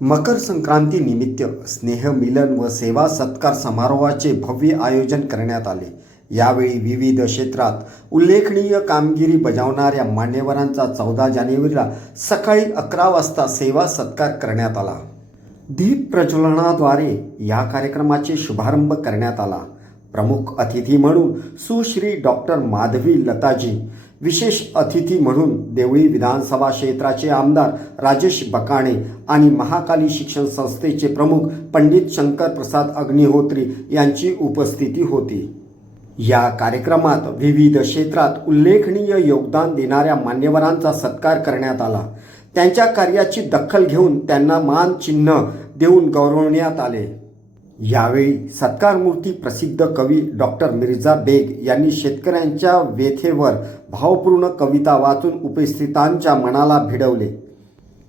मकर संक्रांतीनिमित्त स्नेहमिलन व सेवा सत्कार समारोहाचे भव्य आयोजन करण्यात आले. यावेळी विविध क्षेत्रात उल्लेखनीय कामगिरी बजावणाऱ्या मान्यवरांचा चौदा जानेवारीला सकाळी अकरा वाजता सेवा सत्कार करण्यात आला. दीप प्रज्वलनाद्वारे या कार्यक्रमाचे शुभारंभ करण्यात आला. प्रमुख अतिथी म्हणून सुश्री डॉक्टर माधवी लताजी विशेष अतिथी म्हणून देवळी विधानसभा क्षेत्राचे आमदार राजेश बकाणे आणि महाकाली शिक्षण संस्थेचे प्रमुख पंडित शंकर प्रसाद अग्निहोत्री यांची उपस्थिती होती. या कार्यक्रमात विविध क्षेत्रात उल्लेखनीय योगदान देणाऱ्या मान्यवरांचा सत्कार करण्यात आला. त्यांच्या कार्याची दखल घेऊन त्यांना मान चिन्ह देऊन गौरवण्यात आले. यावेळी सत्कारमूर्ती प्रसिद्ध कवी डॉक्टर मिर्झा बेग यांनी शेतकऱ्यांच्या व्यथेवर भावपूर्ण कविता वाचून उपस्थितांच्या मनाला भिडवले.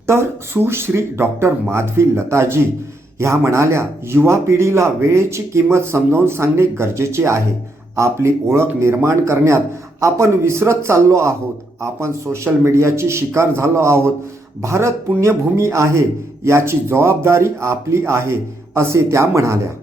तर सुश्री डॉक्टर माधवी लताजी ह्या म्हणाल्या युवा पिढीला वेळेची किंमत समजावून सांगणे गरजेचे आहे. आपली ओळख निर्माण करण्यात आपण विसरत चाललो आहोत. आपण सोशल मीडियाची शिकार झालो आहोत. भारत पुण्यभूमी आहे. याची जबाबदारी आपली आहे. असे त्या म्हणाल्या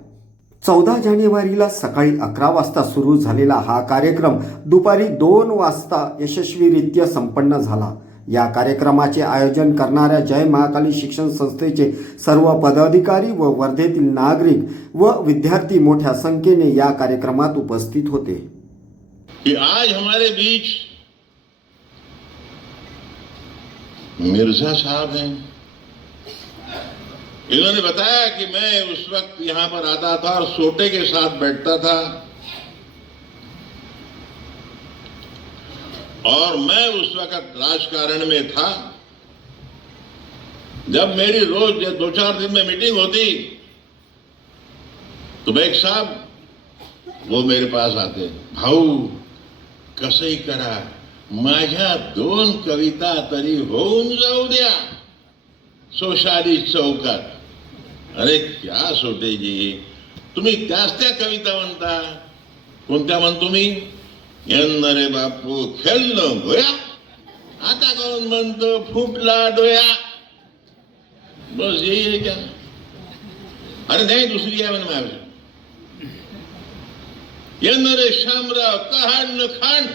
चौदा जानेवारीला सकाळी अकरा वाजता सुरू झालेला हा कार्यक्रम दुपारी दोन वाजता यशस्वीरित्या संपन्न झाला. या कार्यक्रमाचे आयोजन करणाऱ्या जय महाकाली शिक्षण संस्थेचे सर्व पदाधिकारी व वर्धेतील नागरिक व विद्यार्थी मोठ्या संख्येने या कार्यक्रमात उपस्थित होते. आज हमारे बीच मिर्झा साहब हैं। इन्होंने बताया कि मैं उस वक्त यहाँ पर आता था और सोटे के साथ बैठता था। और मैं उस वक्त राजकारण में था। जब मेरी रोज दो चार दिन में मीटिंग होती तो बेग साहब, वो मेरे पास आते। भाऊ कसंही करा, माझ्या दोन कविता तरी होऊन जाऊ द्या। सोशाली चौकात। अरे क्या सोटेजी तुम्ही त्याच त्या कविता म्हणता. कोणत्या म्हणतो मी रे बापू खेळलो गोया आता कोण म्हणतो फुटला डोया. बस येईल है क्या? अरे नाही दुसरी आहे म्हणे माझ्या येणारे शामराव कहाण न खांड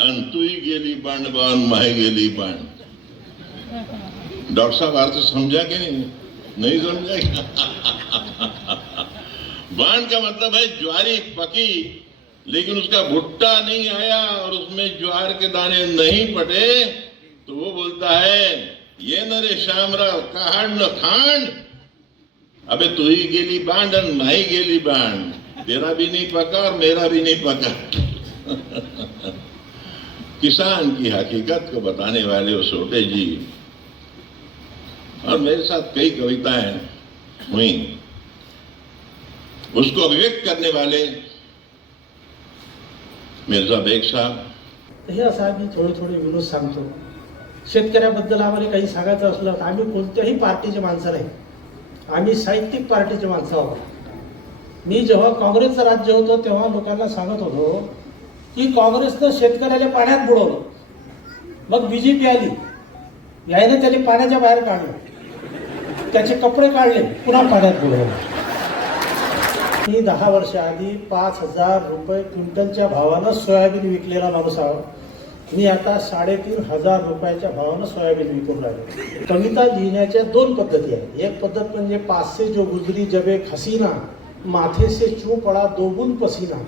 आणि तूही गेली बाण माही गेली बाण. डॉक्टर साहब अर्थ समजा की नाही? नहीं समझा क्या? बाण का मतलब है ज्वारी पकी, लेकिन उसका भुट्टा नहीं आया और उसमें ज्वार के दाने नहीं पटे तो वो बोलता है, ये न रे शामराव कहाण न खांड अबे तू ही गेली बांड आणि माही गेली बांड तेरा भी नहीं पका और मेरा भी नहीं पका। किसान की हकीकत को बताने वाले वो छोटे जी और मेरे साथ कई कविताएं हुई। उसको अभिव्यक्त करने वाले मिर्जा बेग साहब। हे असं आम्ही थोडे थोडे विरोध सांगतो. शेतकऱ्याबद्दल आम्हाला काही सांगायचं असलं तर आम्ही कोणत्याही पार्टीचे माणसं नाही आम्ही साहित्यिक पार्टीचे माणसं आहोत. मी जेव्हा काँग्रेसचं राज्य होतं तेव्हा लोकांना सांगत होतो की काँग्रेसनं शेतकऱ्याला पाण्यात बुडवलं. मग बीजेपी आली. यायनं त्याने पाण्याच्या बाहेर काढलं. त्याचे कपडे काढले पुन्हा पाण्यात बुडवलं. मी दहा वर्षाआधी पाच हजार रुपये क्विंटलच्या भावानं सोयाबीन विकलेला माणूस आहोत मी आता साडेतीन हजार रुपयाच्या भावानं सोयाबीन विकून राहिलो. कविता लिहिण्याच्या दोन पद्धती आहेत. एक पद्धत म्हणजे पाचशे जो गुजरी जबे खसीना माथे से चू पड़ा दोगुन पसीना.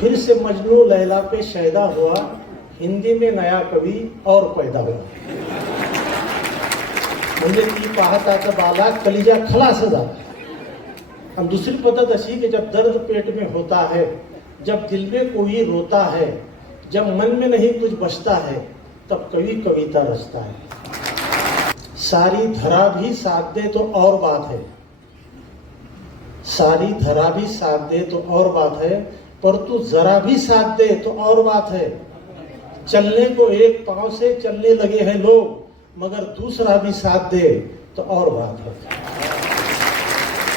फिर से मजनू लैला पे शैदा हुआ हिंदी में नया कवी और पैदा हुआ. म्हणजे ती बाला कलिजा खलास झाला दूसरी पद्धत ऐसी कि जब दर्द पेट में होता है, जब दिल में कोई रोता है, जब मन में नहीं कुछ बचता है, तब कवि कविता रचता है। सारी धरा भी साथ दे तो और बात है। सारी धरा भी साथ दे तो और बात है, पर तू जरा भी साथ दे तो और बात है। चलने को एक पाँव से चलने लगे हैं लोग। मगर दूसरा भी साथ दे तो और बात हो है